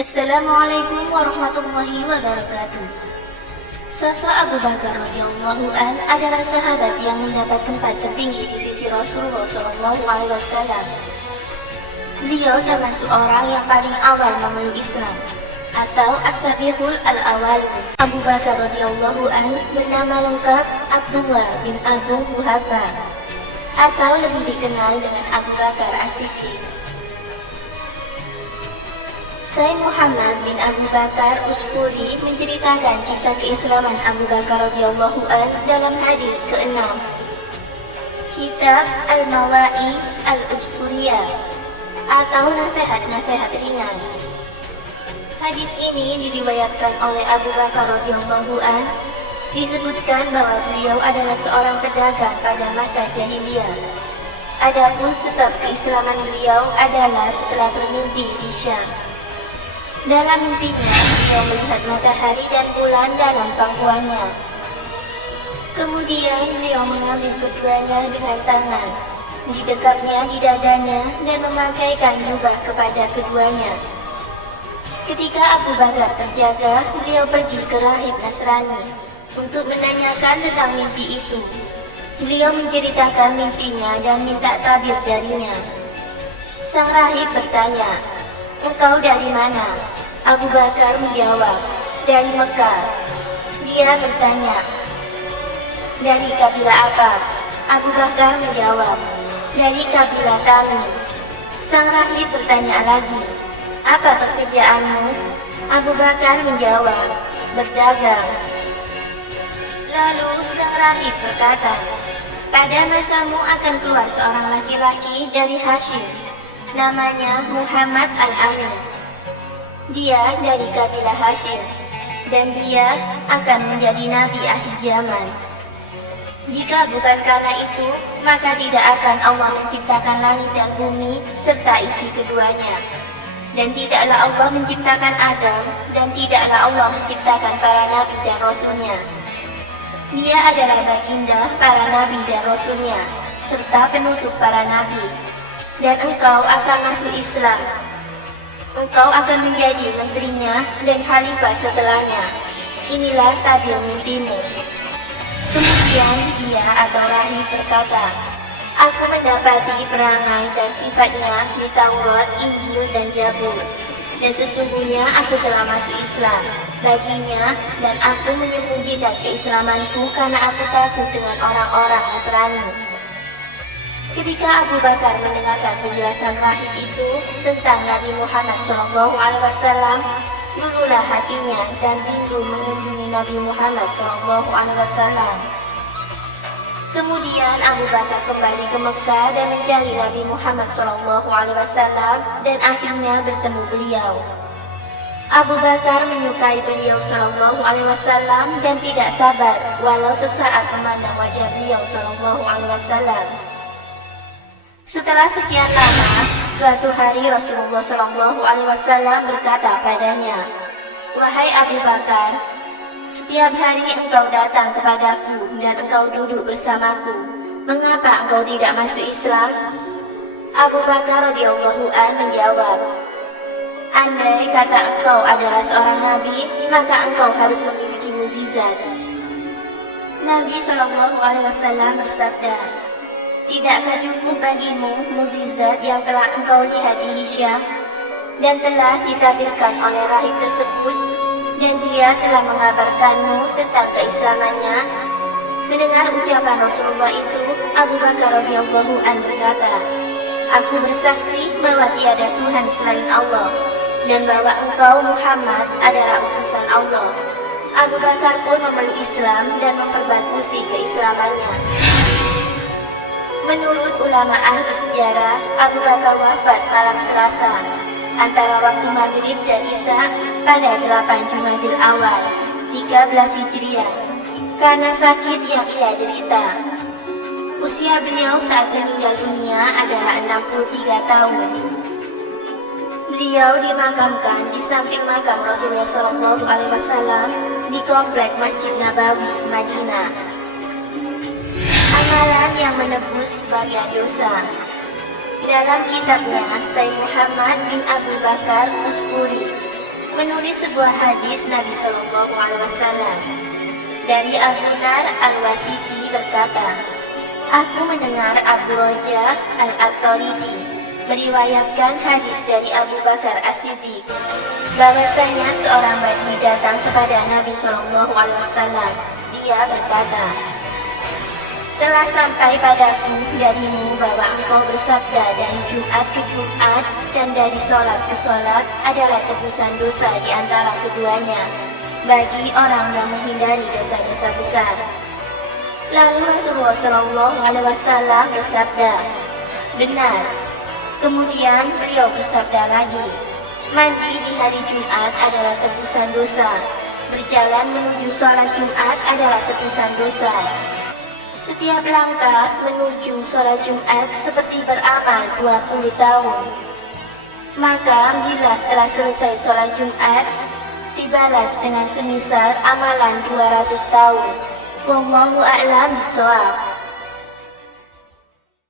Assalamualaikum warahmatullahi wabarakatuh. Sosok Abu Bakar radhiyallahu an adalah sahabat yang mendapat tempat tertinggi di sisi Rasulullah Shallallahu Alaihi Wasallam. Beliau termasuk orang yang paling awal memeluk Islam atau as-sabiqul al-awwal. Abu Bakar radhiyallahu an bernama lengkap Abdullah bin Abu Quhafa atau lebih dikenal dengan Abu Bakar As-Siddiq. Sayyid Muhammad bin Abu Bakar Usfuri menceritakan kisah keislaman Abu Bakar radhiyallahu an dalam hadis ke-6 Kitab Al-Mawa'i Al-Usfuriyah atau nasihat-nasihat ringan. Hadis ini diriwayatkan oleh Abu Bakar radhiyallahu an. Disebutkan bahwa beliau adalah seorang pedagang pada masa jahiliyah. Adapun sebab keislaman beliau adalah setelah bermimpi di Syam. Dalam mimpinya, beliau melihat matahari dan bulan dalam pangkuannya. Kemudian beliau mengambil keduanya dengan tangan, didekapnya di dadanya dan memakaikan jubah kepada keduanya. Ketika Abu Bakar terjaga, beliau pergi ke rahib Nasrani untuk menanyakan tentang mimpi itu. Beliau menceritakan mimpinya dan minta tabir darinya. Sang rahib bertanya, "Engkau dari mana?" Abu Bakar menjawab, "Dari Mekah." Dia bertanya, "Dari kabilah apa?" Abu Bakar menjawab, "Dari kabilah Tamim." Sang rahib bertanya lagi, "Apa pekerjaanmu?" Abu Bakar menjawab, "Berdagang." Lalu sang rahib berkata, "Pada masamu akan keluar seorang laki-laki dari Hashim, namanya Muhammad Al-Amin. Dia dari kabilah Hashim, dan dia akan menjadi nabi akhir zaman. Jika bukan karena itu, maka tidak akan Allah menciptakan langit dan bumi serta isi keduanya. Dan tidaklah Allah menciptakan Adam, dan tidaklah Allah menciptakan para nabi dan rasulnya. Dia adalah baginda para nabi dan rasulnya, serta penutup para nabi. Dan engkau akan masuk Islam. Engkau akan menjadi menterinya dan khalifah setelahnya. Inilah tabir mimpimu." Kemudian dia atau rahib berkata, "Aku mendapati perangai dan sifatnya di Taurat, Injil, dan Zabur. Dan sesungguhnya aku telah masuk Islam baginya, dan aku menyembunyikan keislamanku karena aku takut dengan orang-orang Nasrani." Ketika Abu Bakar mendengarkan penjelasan rahib itu tentang Nabi Muhammad SAW, luluhlah hatinya dan rindu mengunjungi Nabi Muhammad SAW. Kemudian Abu Bakar kembali ke Mekah dan mencari Nabi Muhammad SAW dan akhirnya bertemu beliau. Abu Bakar menyukai beliau SAW dan tidak sabar walau sesaat memandang wajah beliau SAW. Setelah sekian lama, suatu hari Rasulullah SAW berkata padanya, "Wahai Abu Bakar, setiap hari engkau datang kepadaku dan engkau duduk bersamaku. Mengapa engkau tidak masuk Islam?" Abu Bakar radhiyallahu an menjawab, "Andai kata engkau adalah seorang nabi, maka engkau harus memiliki mukjizat." Nabi SAW bersabda, "Tidakkah cukup bagimu mukjizat yang telah engkau lihat di Hisham dan telah ditabirkan oleh rahib tersebut, dan dia telah mengabarkanmu tentang keislamannya?" Mendengar ucapan Rasulullah itu, Abu Bakar radhiyallahu an berkata, "Aku bersaksi bahwa tiada Tuhan selain Allah dan bahwa engkau Muhammad adalah utusan Allah." Abu Bakar pun memeluk Islam dan memperbagusi keislamannya. Menurut ulama ahli sejarah, Abu Bakar wafat malam Selasa antara waktu Maghrib dan Isya pada 8 Jumadil Awal 13 Hijriah karena sakit yang ia derita. Usia beliau saat meninggal dunia adalah 63 tahun. Beliau dimakamkan di samping makam Rasulullah SAW di komplek Masjid Nabawi, Madinah. Amalan yang menebus sebagian dosa. Dalam kitabnya, Sayyid Muhammad bin Abu Bakar Usfuri menulis sebuah hadis Nabi Shallallahu Alaihi Wasallam. Dari Abu Nar Al-Wasiti berkata, aku mendengar Abu Roja Al-At-Taribi meriwayatkan hadis dari Abu Bakar As-Siddiq bahwasanya seorang badui datang kepada Nabi Shallallahu Alaihi Wasallam. Dia berkata, telah sampai padaku darimu bahwa engkau bersabda dari Jumat ke Jumat dan dari sholat ke sholat adalah tebusan dosa di antara keduanya bagi orang yang menghindari dosa-dosa besar. Lalu Rasulullah Shallallahu Alaihi Wasallam bersabda, benar. Kemudian beliau bersabda lagi, mandi di hari Jumat adalah tebusan dosa. Berjalan menuju sholat Jumat adalah tebusan dosa. Setiap langkah menuju sholat Jumat seperti beramal 20 tahun. Maka bila telah selesai sholat Jumat, dibalas dengan semisal amalan 200 tahun. Wallahu a'lam bishawab.